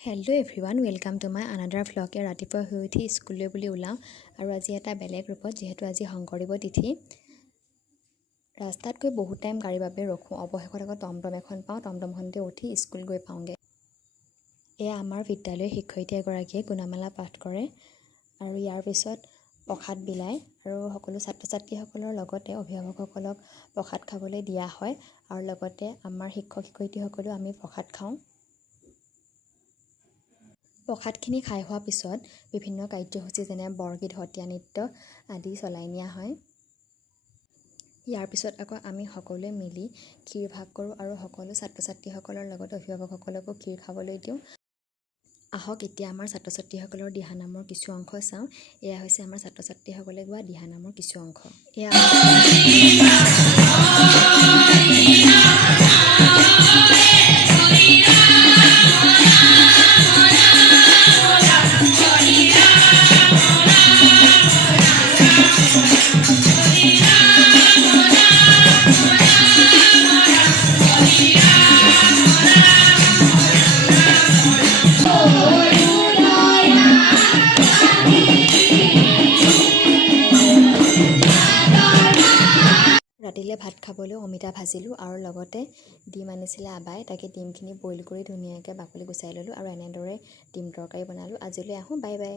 Hello' everyone, welcome to my another vlog. ৰাতিপুৱা শুই উঠি স্কুললৈ বুলি ওলাওঁ আৰু আজি এটা বেলেগ ৰূপত, যিহেতু আজি শংকৰদেৱৰ তিথি। ৰাস্তাত গৈ বহুত টাইম গাড়ীৰ বাবে ৰখোঁ। অৱশেষত আকৌ টমটম এখন পাওঁ, টমটমখনতে উঠি স্কুল গৈ পাওঁগৈ। এয়া আমাৰ বিদ্যালয়ৰ শিক্ষয়িত্ৰী এগৰাকীয়ে গুণমালা পাঠ কৰে আৰু ইয়াৰ পিছত প্ৰসাদ বিলায় আৰু সকলো ছাত্ৰ ছাত্ৰীসকলৰ লগতে অভিভাৱকসকলক প্ৰসাদ খাবলৈ দিয়া হয় আৰু লগতে আমাৰ শিক্ষক শিক্ষয়িত্ৰীসকলেও আমি প্ৰসাদ খাওঁ। প্ৰসাদখিনি খাই হোৱাৰ পিছত বিভিন্ন কাৰ্যসূচী যেনে বৰগীত, সত্ৰীয়া নৃত্য আদি চলাই নিয়া হয়। ইয়াৰ পিছত আকৌ আমি সকলোৱে মিলি ক্ষীৰ ভাগ কৰোঁ আৰু সকলো ছাত্ৰ ছাত্ৰীসকলৰ লগত অভিভাৱকসকলকো ক্ষীৰ খাবলৈ দিওঁ। আহক এতিয়া আমাৰ ছাত্ৰ ছাত্ৰীসকলৰ দিহানামৰ কিছু অংশ চাওঁ। এয়া হৈছে আমাৰ ছাত্ৰ ছাত্ৰীসকলে গোৱা দিহানামৰ কিছু অংশ। এয়া ৰাতিলৈ ভাত খাবলৈ অমিতা ভাজিলোঁ আৰু লগতে ডিম আনিছিলে আবাই। তাকে ডিমখিনি বইল কৰি ধুনীয়াকৈ বাকলি গুচাই ল'লোঁ আৰু এনেদৰে ডিম তৰকাৰী বনালোঁ। আজিলৈ আহোঁ, বাই বাই।